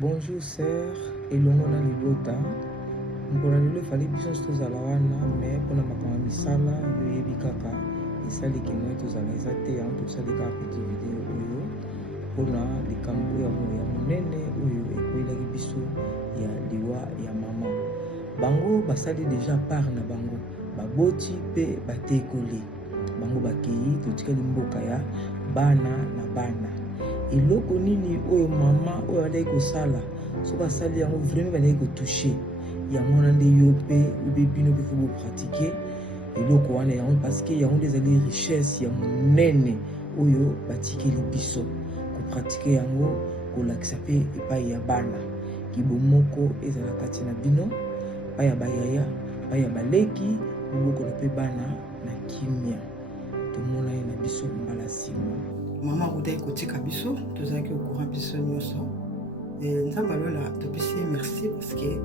Bonjour sœur, elongo na libota. Mpona lelo efali biso nyonso tozala wana, me mpona makambo ya misala yo yebi kaka esaliki moi tozala eza te, yango tosali kaka petit video oyo mpona likambo ya monene oyo ekwelaki biso ya liwa ya mama. Bango basali deja part na bango, baboti mpe batekoli bango bakei, totikali mboka ya bana na bana. Eloko nini oyo mama oyo alaki kosala so basali yango vraiment balaki kotouche yango wana nde yo mpe obe bino mpe fo bopratike eloko wana yango parceke yango nde ezali richesse ya monene oyo batikeli biso kopratike yango, kolakisa mpe epai ya bana kibo moko ezala kati na bino, epai ya bayaya, epai ya baleki bobokola mpe bana na kimia. Tomona ye na biso mbala nsima mama akutaki kotika biso, tozalaki okura biso nyonso. Nzambe alola topesi ye merci parceke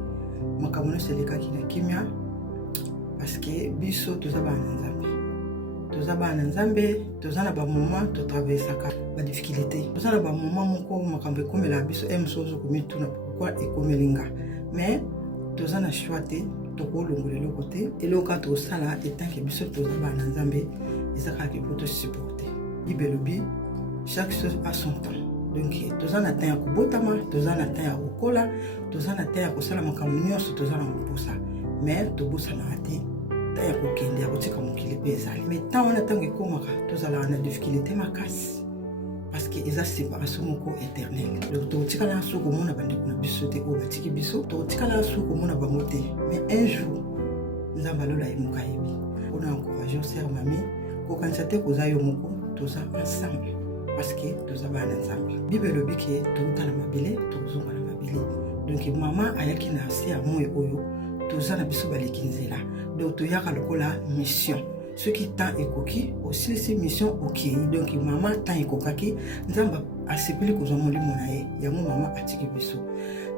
makambo nyonso elekaki na kimia, parceke biso toza bana na Nzambe. Toza bana na Nzambe, toza na bamoma totravesaka badifficulté. Toza na bamoma moko makambo ekomela biso mosusu ozokomituna pourkui ekomelinga, mais toza na choix te, tokolongola eloko te. Eloko kaka tosala etanke biso toza bana na Nzambe eza kaka po tosupporte. Bible elobi chaque chose a son temps. Donc toza na temps ya kobotama, toza na temps ya kokola, toza na temps ya kosala makambo nyonso, toza na moposa, mais tobosanaka te temps ya kokende ya kotika mokili mpe ezali. Mais temps wana ntango ekomaka tozalaka na difficulté makasi parceke eza séparation moko éternelle. Donc tokotikala so komona bandeko na biso te oyo batiki biso, tokotikala so komona bango te, mais un jour Nzambe alola ye moka yebi. Mpona encourage sœur mami kokanisa te koza yo moko, toza ensemble parce que toza bana Nzambe. Bible elobi ke touta na mabele tozonga na mabele. Donc mama ayaki na se ya moi oyo toza na biso baleki nzela, donc toyaka lokola mission. Ce qui tant ekoki osilisi mission okei. Donc mama tant ekokaki Nzambe asepeli kozwa molimo na ye, yango mama atiki biso.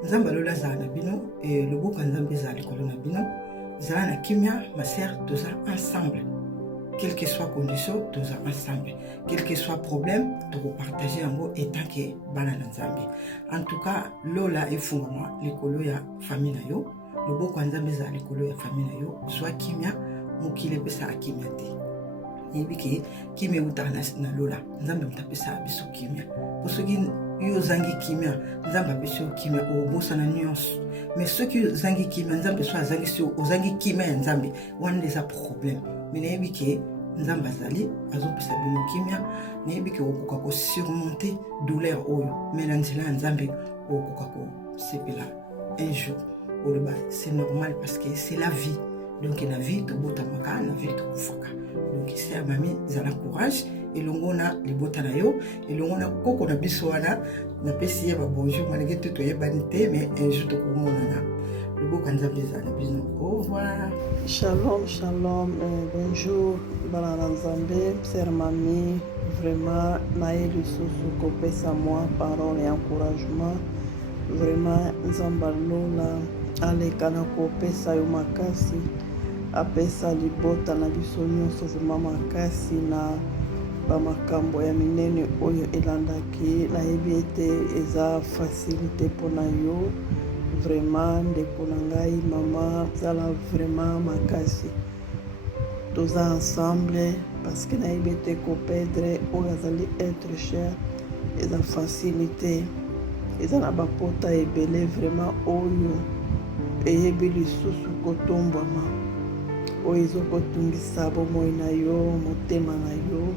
Nzambe alola azala na bino, loboko ya Nzambe ezala likolo na bino, zala na kimia ma sœur, toza ensemble. Quelle que soit condition, tous ensemble. Quel que soit problème, tu peux partager en gros et tant que banana Nzambe. En tout cas, lola et fungama, l'écolo ya famille na yo, le beau quand Nzambe za l'écolo ya famille na yo, soit kimia, mukile pesa kimia te. Yebiki kimia utana na lola, Nzambe mtapesa biso kimia. Pour ceux qui yo zangi kimia, Nzambe biso kimia o bosa na nuance. Mais ceux qui zangi kimia, Nzambe soit zangi so o zangi kimia Nzambe, wan des problème. Mais nayebi ke Nzambe azali azopesa bino kimia, nayebi ke okoka ko surmonter douleur oyo, mais na nzela ya Nzambe okoka ko sepela un jour. C'est normal parce que c'est la vie. Donc la vie tobotamaka, la vie tokufaka. Donc c'est mami zala courage elongo na libota na yo, elongo na koko na biso wana na pesi ye ba bonjour malgré tout toyebani te, mais un jour tokomonana. Au revoir. Shalom, shalom, bonjour, Banana Nzambe, sœur Mami, vraiment, naïe le sous kopesa moi, parole et encouragement, vraiment, Nzambalola, alekana kopesa yo makasi, apesa libota na biso nyonso vraiment makasi na bamakambo ya minene oyo elandaki, nayebi ete eza facilité mpona yo. Vraiment ndeko na ngai mama zala vraiment makasi toza ensemble parce que nayebi ete kopedre oyo azali être cher eza facilité, eza na bapota ebele vraiment oyo eyebi lisusu kotombwama oyo ezokotungisa bomoi na yo, motema na yo.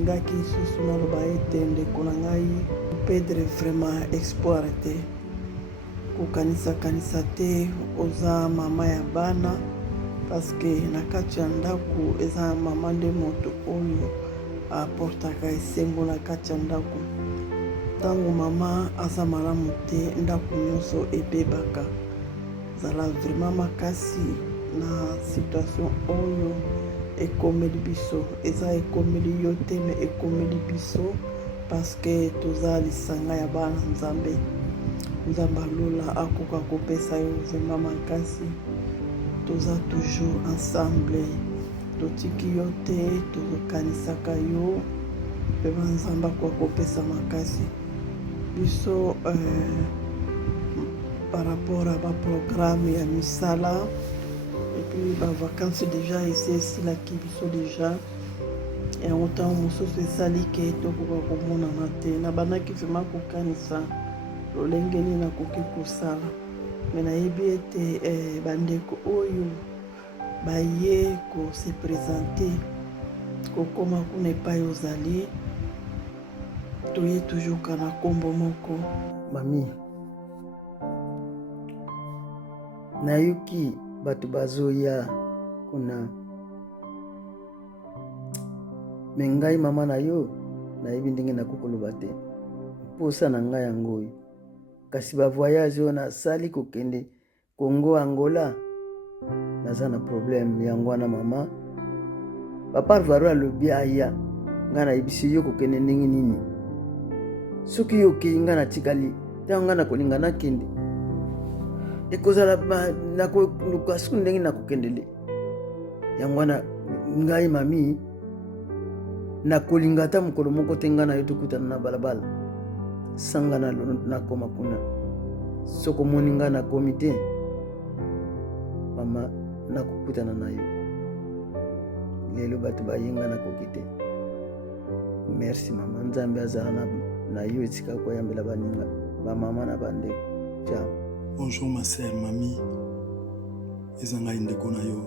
Ngaki lisusu naloba ete ndeko na ngai kopedre vraiment espoir te, kokanisa te oza mama ya bana parce que na kati ya ndako eza mama nde moto oyo aportaka esengo na kati ya ndako. Ntango mama aza malamu te ndako nyonso ebebaka. Zala vraiment makasi na situation oyo ekomeli biso, eza ekomeli yo te me ekomeli biso parce que toza lisanga ya bana Nzambe. Nzambe alola akoka kopesa yo vraiment makasi, toza toujours ensemble, totiki yo te, tozokanisaka yo mpe Nzambe akoka kopesa makasi biso par rapport à ma programme ya misala et puis ba vacances déjà esilaki biso déjà yango ntango mosusu esali ke tokoka komonana te nabandaki vraimen kokanisa lolenge nini nakoki kosala me nayebi ete bandeko oyo baye kose présente kokoma kuna epai ozali toye toujours kana kombo moko. Mami, nayuki bato bazoya kuna me ngai mama na yo nayebi ndenge nakokoloba te mposa na ngai yango oyo kasi bavoyage oyo nasali kokende Congo Angola naza na problème yango wana mama baparvaro alobi aya ngai nayebisi yo kokende ndenge nini soki yo okei ngai natikali ntango ngai nakolinga nakende ekozala nakoluka suku ndenge nakokendele yango wana ngai mami nakolinga ata mokolo moko te ngai na yo tokutana na balabala sanga nakoma kuna soko moni ngai nakomi te mama nakokutana na yo lelo bato bayenga nakoki te. Merci mama, nzambe azala na yo esika koyambela baninga bamama na bandeko. Ciao. Bonjour ma sœur Mami, ezanga indeko na yo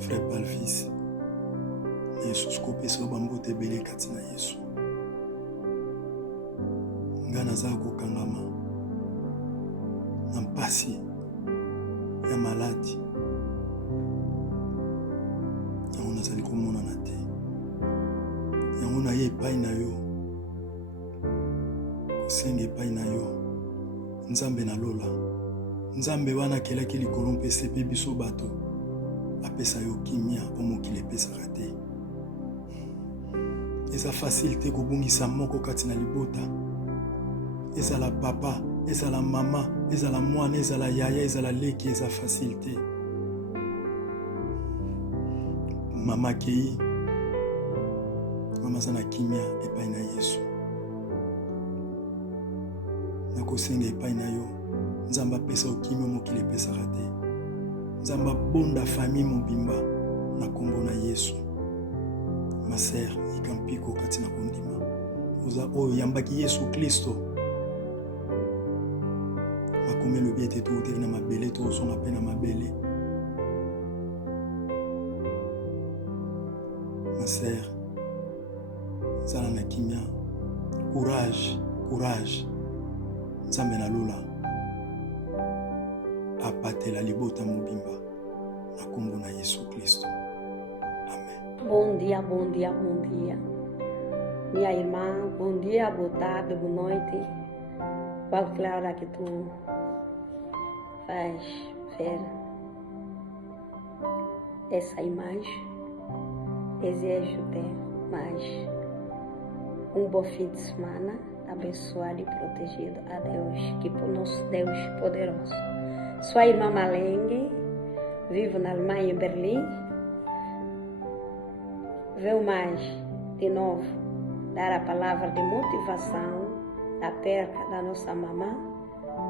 frère Palvis Yesu kopesa bambote ebele kati na Yesu nga naza kokangama na mpasi ya maladi yango nazali komonana te yango naye epai na yo kosenga epai na yo nzambe na lola nzambe wana akelaki likolo mpe sepe biso bato apesa yo kimia po mokili epesaka te eza facile te kobungisa moko kati na libota ezala papa ezala mama ezala mwana ezala yaya ezala leki eza facile te mama kei mama aza na kimia epai na Yesu nakosenga epai na yo nzambe apesa okimia mokili epesaka te nzambe abonda famille mobimba na kombo na Yesu ma sœur ikampiko kati na kondima oza oyo yambaki Yesu Kristo makomi elobi ete touteki na mabele tozonga mpe na mabele ma sœur zala na kimia courage nzambe na lola apatela libota mobimba na kombo na Yesu Kristo. Amém. Bom dia. Minha irmã, bom dia, boa tarde, boa noite. Qualquer hora que tu vais ver essa imagem, desejo-te mais bom fim de semana, abençoado e protegido a Deus, que por nosso Deus poderoso. Sou a irmã Malengue, vivo na Alemanha, em Berlim. Venho mais, de novo, dar a palavra de motivação da perca da nossa mamã,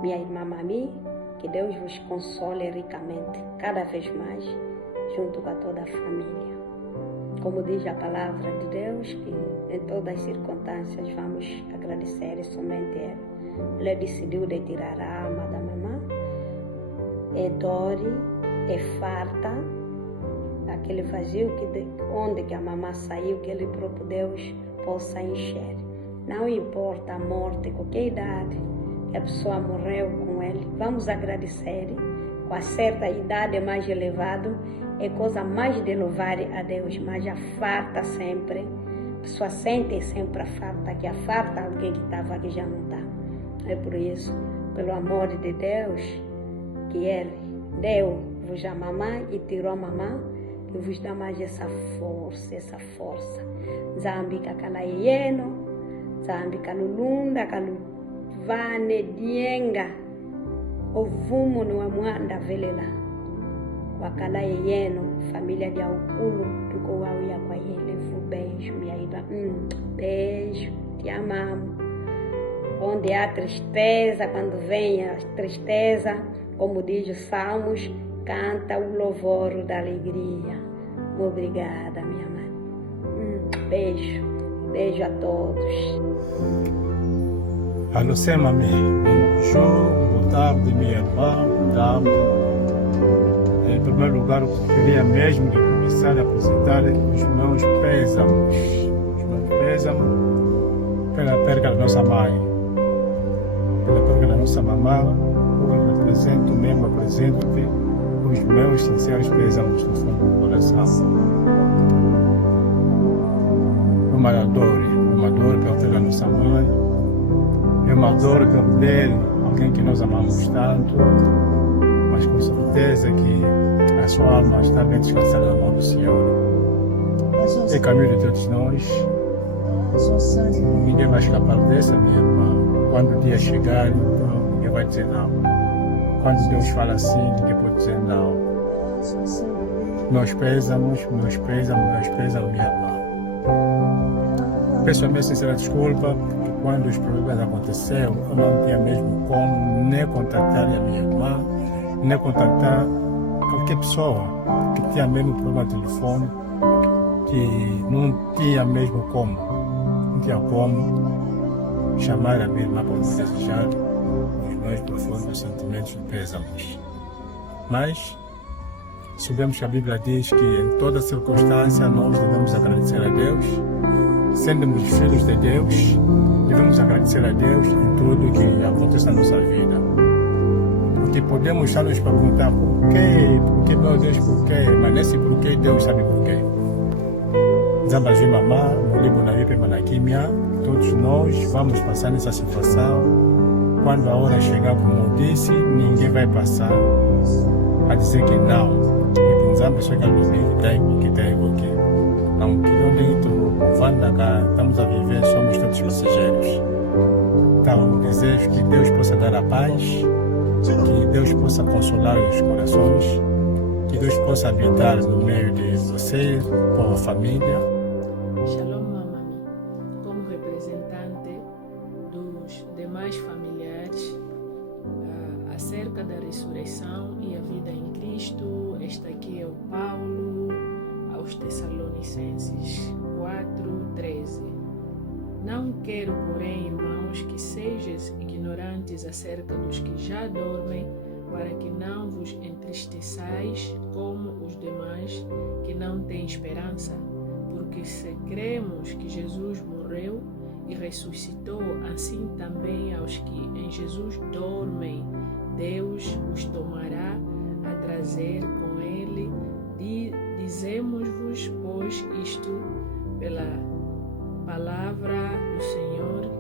minha irmã Mami, que Deus vos console ricamente, cada vez mais, junto com toda a família. Como diz a palavra de Deus, que em todas as circunstâncias vamos agradecer somente Ele. Ele decidiu retirar a alma da mamã, é dor, é farta, aquele vazio onde que a mamã saiu, que Ele próprio Deus possa encher. Não importa a morte, qualquer idade que a pessoa morreu com Ele, vamos agradecer. Com a certa idade mais elevada, é coisa mais de louvar a Deus, mas a farta sempre, a pessoa sente sempre a farta, que a farta alguém que estava aqui já não está. É por isso, pelo amor de Deus, que Ele deu-vos a mamãe e tirou a mamãe, que vos dá mais essa força. Zambi kakala yeno, zambi kalulunda, kaluvane dienga, ovumo no amwanda velela. Wakala yeno, família de Aukulu, tuko wawia kwa yele, beijo, minha irmã, beijo, te amamos. Onde há tristeza, quando vem a tristeza, como diz os Salmos, canta o louvor da alegria. Obrigada, minha mãe. Beijo a todos. Alô, Mami. Bonjour, boa tarde, minha irmã, boa tarde. Em primeiro lugar, eu queria mesmo de começar a apresentar os meus pésamos. Os meus pésamos pela perda da nossa mãe. Pela perda da nossa mamã, eu apresento-te os meus sinceros pésamos no fundo do coração. Uma dor pela perda da nossa mãe. É uma dor perder alguém que nós amamos tanto, mas com certeza que a sua alma está bem descansada na mão do Senhor. É caminho de todos nós. Ninguém vai escapar dessa, minha irmã. Quando o dia chegar, então, ninguém vai dizer não. Quando Deus fala assim, ninguém pode dizer não. Meus pésamos, minha irmã. Peço a minha sincera desculpa, porque quando os problemas aconteceram, eu não tinha mesmo como nem contactar a minha irmã, nem contactar qualquer pessoa que tinha mesmo problema de telefone, que não tinha mesmo como, chamar a minha irmã para me desejar os meus profundos sentimentos de pésamos. Mas sabemos que a Bíblia diz que em toda circunstância nós devemos agradecer a Deus. Sendo filhos de Deus, devemos agradecer a Deus em tudo que acontece na nossa vida. Porque podemos estar nos perguntar por quê, meu Deus, por quê? Mas nesse porquê, Deus sabe por quê. Zambazi mamá, Molibo na Vipe Manakimia, todos nós vamos passar nessa situação. Quando a hora chegar, como eu disse, ninguém vai passar a dizer que não. Porque Zamba só que tem porque não quilômetro estamos a viver, somos todos passageiros. Então, desejo que Deus possa dar a paz, que Deus possa consolar os corações, que Deus possa habitar no meio de você, com a família. Shalom, mamãe. Como representante dos demais familiares acerca da ressurreição e a vida em Cristo, este aqui é o Paulo aos Tessalonicenses 4:13. Não quero, porém, irmãos, que sejais ignorantes acerca dos que já dormem, para que não vos entristeçais como os demais que não têm esperança. Porque se cremos que Jesus morreu e ressuscitou, assim também aos que em Jesus dormem, Deus os tomará a trazer com ele. Dizemos-vos, pois, isto pela palavra do Senhor,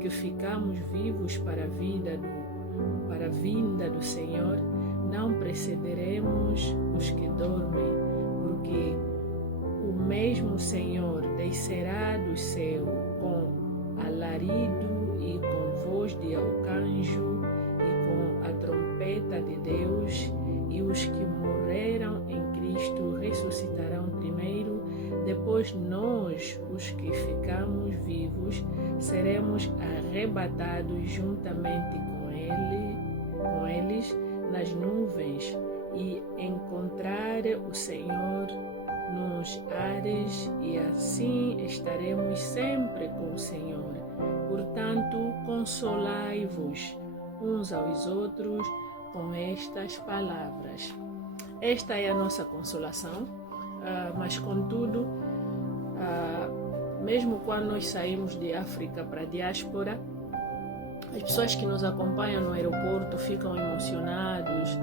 que ficamos vivos para a vinda do Senhor, não precederemos os que dormem, porque o mesmo Senhor descerá do céu com alarido e com voz de arcanjo e com a trompeta de Deus, e os que morreram em Cristo ressuscitarão primeiro. Depois nós, os que ficamos vivos, seremos arrebatados juntamente com eles nas nuvens e encontrar o Senhor nos ares, e assim estaremos sempre com o Senhor. Portanto, consolai-vos uns aos outros com estas palavras. Esta é a nossa consolação, mas contudo, mesmo quando nós saímos de África para a diáspora, as pessoas que nos acompanham no aeroporto ficam emocionados,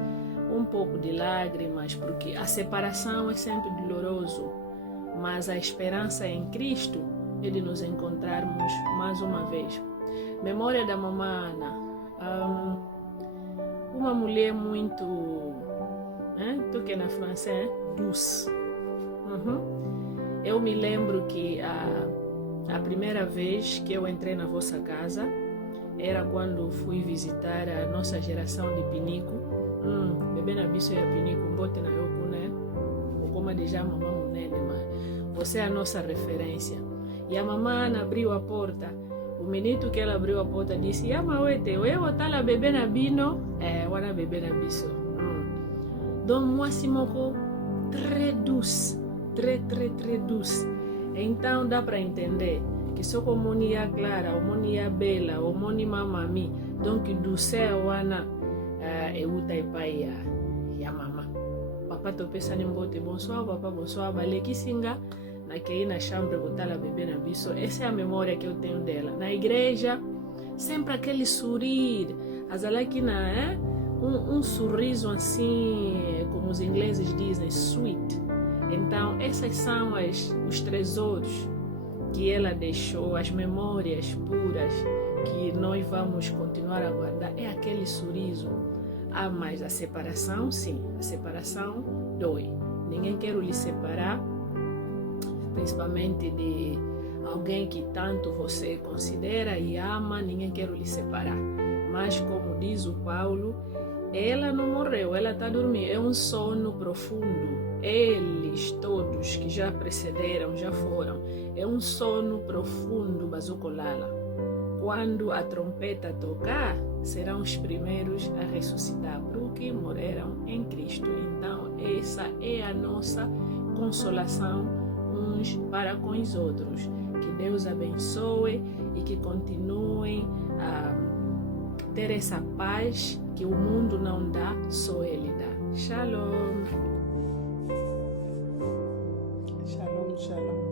um pouco de lágrimas, porque a separação é sempre doloroso, mas a esperança em Cristo é de nos encontrarmos mais uma vez. Memória da mamãe Ana, uma mulher muito, tu que é na francês, douce. Eu me lembro que a primeira vez que eu entrei na vossa casa era quando fui visitar a nossa geração de pinico. Bebê na bicho é pinico, bote na yoku, né? Ou como de já mamãe nene, mas você é a nossa referência. E a mamãe abriu a porta. O menino que ela abriu a porta disse: Yama wete, eu tá lá bebê na bino? Wana bebê na biso. Donc moi simoko très douce, très douce. Então dá para entender que só como monia clara, o monia bela, o moni mamami, donc douceur wana euta epai ya mama. Papa topesa nimbote bonsoir, papa bonsoir, baleki singa na que na chambre botar a bebê na biso. Essa é a memória que eu tenho dela. Na igreja, sempre aquele sorrir, azalaki na sorriso assim, como os ingleses dizem, sweet. Então, essas são os tesouros que ela deixou, as memórias puras que nós vamos continuar a guardar. É aquele sorriso. Mas a separação, sim, a separação dói. Ninguém quer lhe separar, principalmente de alguém que tanto você considera e ama, ninguém quer lhe separar. Mas, como diz o Paulo, ela não morreu, ela está dormindo, é um sono profundo. Eles todos que já precederam, já foram, é um sono profundo, Bazucolala. Quando a trompeta tocar, serão os primeiros a ressuscitar, porque morreram em Cristo. Então, essa é a nossa consolação uns para com os outros. Que Deus abençoe e que continuem a ter essa paz que o mundo não dá, só Ele dá. Shalom. Shalom, shalom.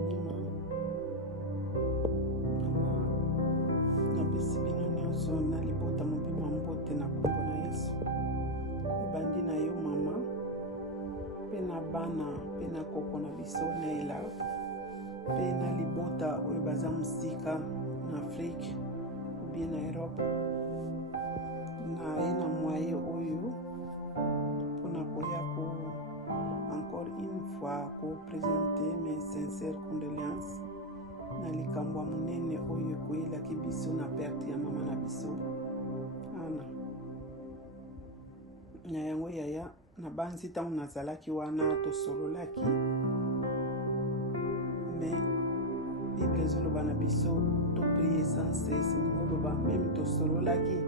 Na libota mobima mbote na kombo na Yesu ebandi na yo mama mpe na bana mpe na koko na biso na ela mpe na libota oyo baza mosika na Afrique obie na Europe na ye na mwaye oyo mpona koya encore une fois kopresente mes sincères condoléances na likambo ya monene oyo ekoyelaki biso na perte ya mama na biso ana na yango yaya na banzi ntango nazalaki wana tosololaki me bible ezoloba na biso toprie sans cesse ningo oloba meme tosololaki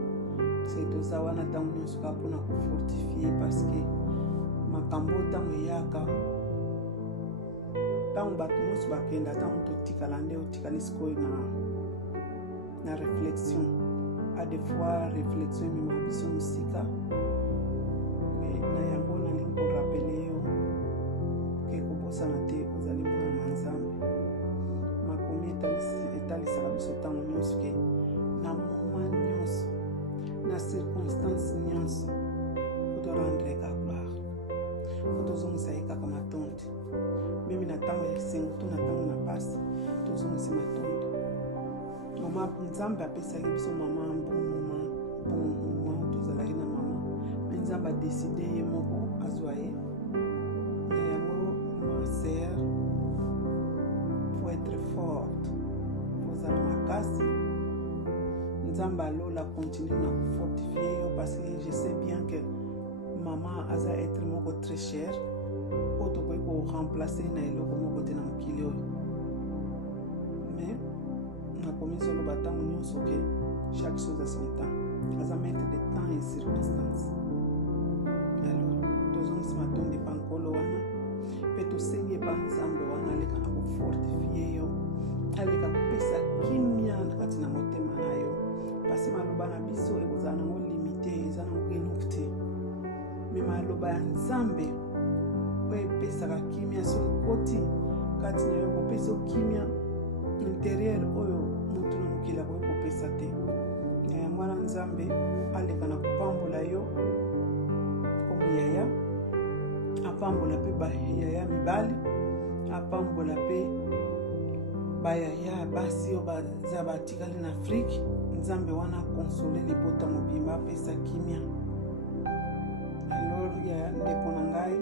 se toza wana ntango nyonso kaka mpona kofortifie parceke makambo ntango eyaka ntango bato nyonso bakenda ntango totikala nde otikali sikoyo na réflexion a des fois réflexion emema biso mosika me na yango nalingi korapele yo ke kobosana te ozali mwana na Nzambe. Makomi etalisaka biso ntango nyonso ke na moment nyonso na circonstance nyonso fotorendre ka gloire fotozongisa ye kaka matondi meme na ntango ya esengo to na ntango na pasi tozongisi matondo. Mama Nzambe apesaki biso mama bon moment tozalaki na mama me Nzambe adeside ye moko azwa ye ya yango ma sœur faut être forte kozala makasi. Nzambe alola continue na kofortifie yo parce que je sais bien que mama aza être moko très cher oyo tokoki koremplace na eloko moko te na mokili oyo mais nakomi zoloba ntango nyonso ke chaque chose à son temps aza maître de temps et circonstance. Alors tozongisi matondi epa nkolo wana mpe tosengi epa Nzambe wana aleka na kofortifie yo aleka kopesa kimia na kati na motema na yo pasi maloba na biso ekozala nango limite eza nango enoki te me maloba ya Nzambe oyo epesaka kimia so ekoti kati na yo kopesa kimia intérieur oyo motu na mokili akoki kopesa te. Yango wana Nzambe aleka na kopambola yo komo yaya apambola mpe bayaya mibali apambola mpe bayaya basi oyo baza batikali na Afrique. Nzambe wana akonsole libota mobimba apesa kimia. Alors ya ndeko na ngai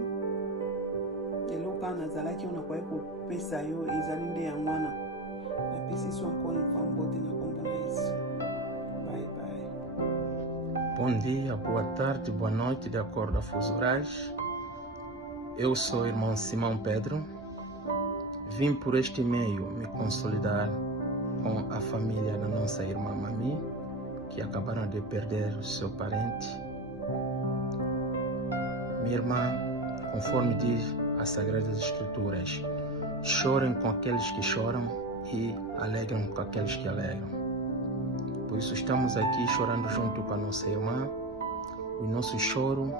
eloka nazalaki oyo nakoki kopesa yo ezali nde yango wana napesi so encore une fois mbote na kombo na Yesu. Bye bye. Bom dia, boa tarde, boa noite, de acordo a fuso horários. Eu sou o irmão Simão Pedro, Vim por este meio me consolidar com a família da nossa irmã Mami, que acabaram de perder o seu parente. Minha irmã, conforme diz as Sagradas Escrituras, chorem com aqueles que choram e alegram com aqueles que alegram. Por isso estamos aqui chorando junto com a nossa irmã. O nosso choro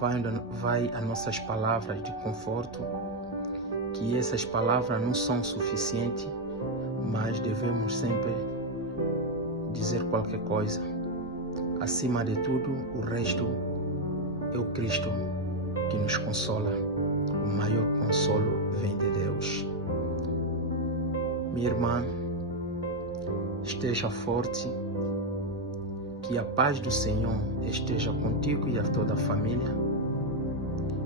vai a nossas palavras de conforto, que essas palavras não são suficientes, mas devemos sempre dizer qualquer coisa. Acima de tudo, o resto é o Cristo que nos consola. O maior consolo vem de Deus. Minha irmã, esteja forte, que a paz do Senhor esteja contigo e a toda a família.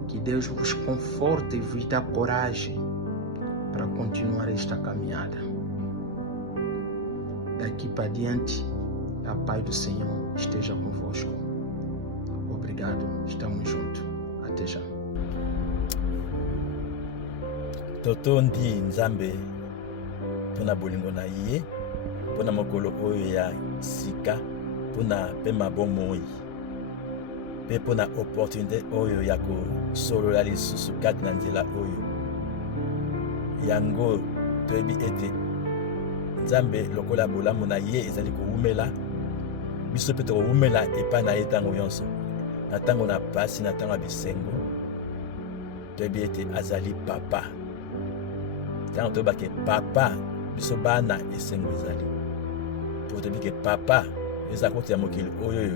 Que Deus vos conforte e vos dê coragem para continuar esta caminhada. Daqui para diante, a paz do Senhor esteja convosco. Obrigado, estamos juntos. Até já. Totondi Nzambe pona bolingo na ye, pona mokolo oyo ya sika, pona pe mabomoi, pe pona opportunité oyo ya kosolola lisusu kati na nzela oyo. Yango toyebi ete Nzambe lokola bolamu na ye ezali kowumela, biso pe tokowumela epai na ye ntango nyonso, na ntango na pasi, na ntango ya bisengo. Toyebi ete azali papa. Ntango toyebake papa, biso bana esengo ezali. Po toyebi ke papa eza koti ya mokili oyo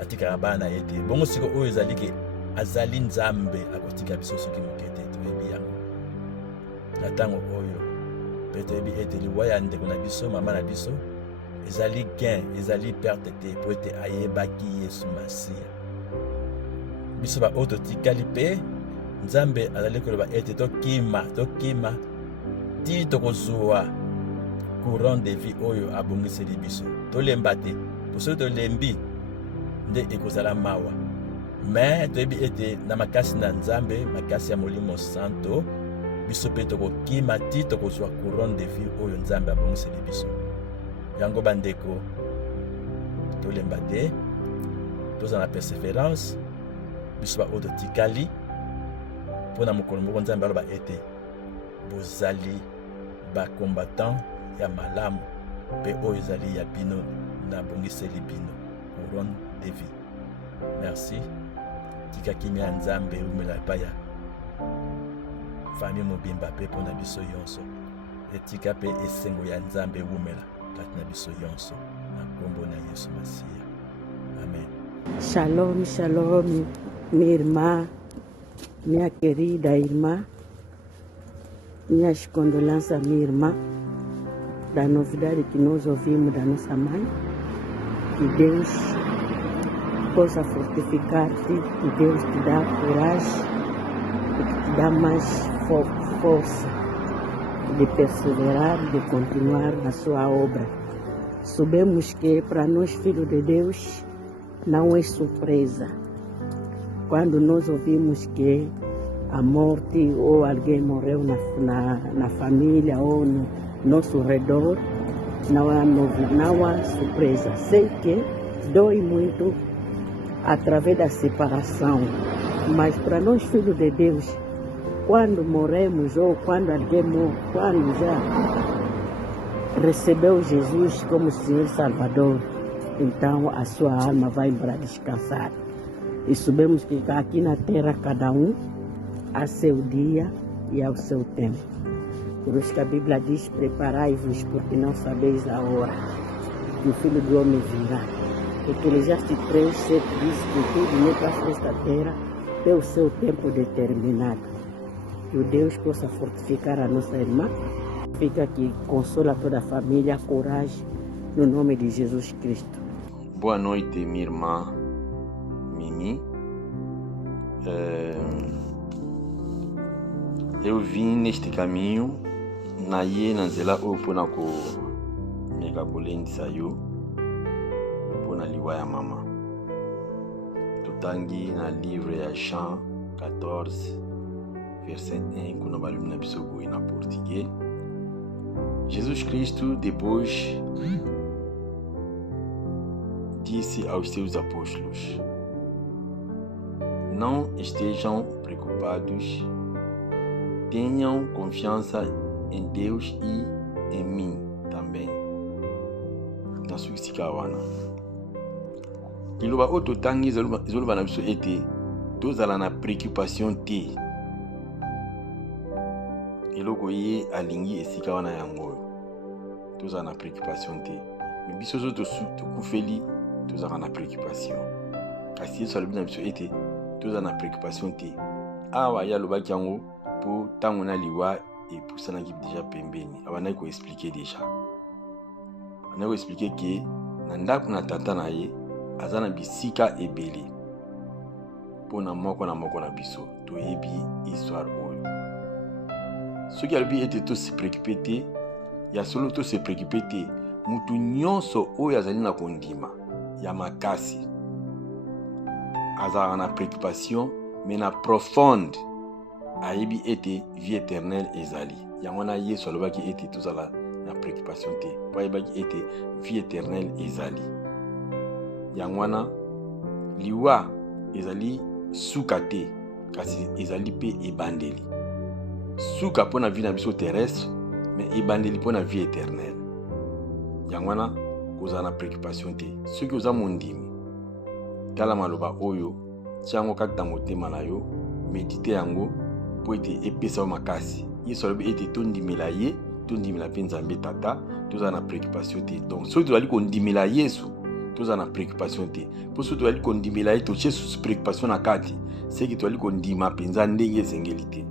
atikaka bana na ye te. Bongo siko oyo ezali ke azali Nzambe akotika biso soki moke te. Toyebi yango. Na ntango oyo pe toyebi ete liwa ya ndeko na biso, mama na biso, ezali gain, ezali perte te, po ete ayebaki Yesu Masiya. Biso ba oyo totikali pe Nzambe azali koloba ete tokima ti tokozwa courant de vie oyo abongiseli biso. Tolemba te, po soki tolembi nde ekozala mawa. Me toyebi ete na makasi na Nzambe, makasi ya Molimo Santo, biso pe tokokima ti tokozwa courant de vie oyo Nzambe abongiseli biso. Yango bandeko, tolemba te, tozala na persévérance, biso ba oyo totikali, pona mokolo moko Nzambe aloba ete bozali ba combattant ya malamu pe oyo ezali ya bino na bongiseli bino couronne de vie. Merci. Tika kimi ya Nzambe umela epai ya famille mobimba pe pona biso yonso. Etika pe esengo ya Nzambe umela kati na biso yonso na kombo na Yesu Masiya. Amen. Shalom, shalom, minha irmã, minha querida irmã, minhas condolências, minha irmã, da novidade que nós ouvimos da nossa mãe. Que Deus possa fortificar-te, que Deus te dá coragem e que te dá mais força de perseverar, de continuar na sua obra. Sabemos que para nós, filhos de Deus, não é surpresa quando nós ouvimos que a morte ou alguém morreu na família ou no nosso redor. Não há surpresa. Sei que dói muito através da separação, mas para nós, filhos de Deus, quando morremos ou quando alguém morre, quando já recebeu Jesus como Senhor e Salvador, então a sua alma vai para descansar. E sabemos que aqui na terra cada um a seu dia e ao seu tempo. Por isso que a Bíblia diz: preparai-vos, porque não sabeis a hora que o Filho do Homem virá. Eclesiastes 3:7 diz que tudo não passa nesta terra tem o seu tempo determinado. Que o Deus possa fortificar a nossa irmã, fica aqui, consola toda a família, coragem, no nome de Jesus Cristo. Boa noite, minha irmã Mimi. Eu vim neste caminho na nzela oyo mpona komeka kolendisa yo mpona liwa ya mama. Totangi na livre ya Jean 14 verset 1 kuna balumi na biso boye na portugais. Jesus Cristo depois disse aos seus apóstolos: não estejam preocupados, tenham confiança em Deus e em mim também. Na suisika wana liloba oyo totangi ezoloba na biso ete tozala na préoccupation te eloko ye alingi esika wana yango oyo tozala na préoccupation te me biso zo tokufeli tozala na préoccupation kasi yesu alobi na biso ete tozala na préoccupation te awa ye alobaki yango mpo ntango na liwa epusanaki deja pembeni abandaki koexplike deja andaki koexplike ke na ndako na tata na ye aza na bisika ebele mpo na moko na biso toyebi histoire oyo soki alobi ete tose préoccupe te ya solo tose préoccupe te mutu nyonso oyo azali na kondima ya makasi azalaka na préoccupation mais na profonde ayebi ete vie éternelle ezali yango na yesu alobaki ete tozala na préoccupation te mpo ayebaki ete vie éternelle ezali yango wana liwa ezali suka te kasi ezali mpe ebandeli suka mpo na vie na biso terrestre mais ebandeli mpo na vie éternelle yango wana kozala na préoccupation te soki oza mondimi tala maloba oyo tia yango kati na motema na yo medite yango mpo ete epesa yo makasi yesu alobi ete tondimela ye tondimela mpe nzambe tata tozala na préoccupation te donc soki tozali kondimela yesu tozala na préoccupation te mpo soki tozali kondimela ye totie susu préoccupation na kati seki tozali kondima mpenza ndenge esengeli te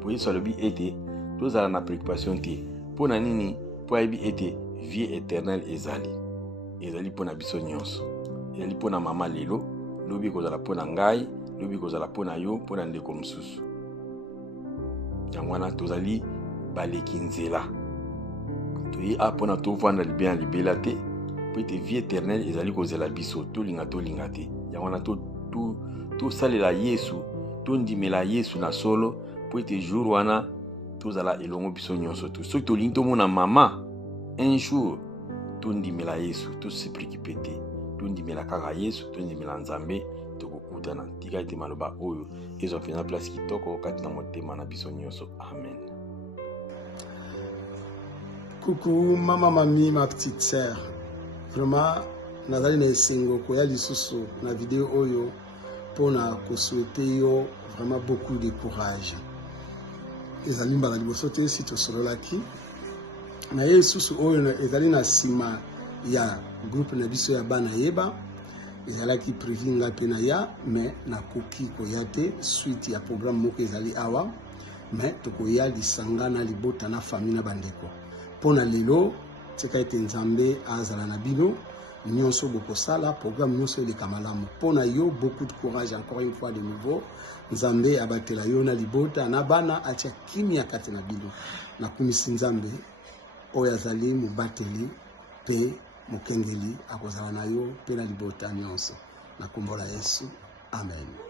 mpo yesu alobi ete tozala na préoccupation te mpo na nini mpo ayebi ete vie éternelle ezali mpo na biso nyonso ezali mpo na mama lelo lobi ekozala mpo na ngai lobi ekozala mpo na yo mpo na ndeko mosusu yango wana tozali baleki nzela toye a mpo na tovanda libela libela te mpo ete vie éternelle ezali kozela biso tolinga te yango wana tosalela yesu tondimela yesu na solo mpo ete jour wana tozala elongo biso nyonso to soki tolingi tomona mama un jour tondimela yesu tose préoccupe te tondimela kaka yesu tondimela nzambe tokokutana tika ete maloba oyo ezwa mpenza place kitoko kati na motema na biso nyonso amen. Coucou mama mami ma petite sœur, vraiment nazali na esengo koya lisusu na video oyo pona kosouhaite yo vraiment beaucoup de courage ezali mbala liboso te si tosololaki na ye lisusu oyo ezali na nsima ya groupe na biso ya bana yeba ezalaki prévu nga mpe na ya mais nakoki koya te suite ya programme moko ezali awa mais tokoya lisanga na libota na famille na bandeko mpona lelo tika ete nzambe azala na bino nyonso bokosala programme nyonso eleka malamu mpona yo beaucoup de courage encore une fois de nouveau nzambe abatela yo na libota na bana atia kimia kati na bino nakumisi nzambe oyo azali mobateli mpe mokengeli akozala na yo mpe na libota nyonso na kombo la Yesu amen.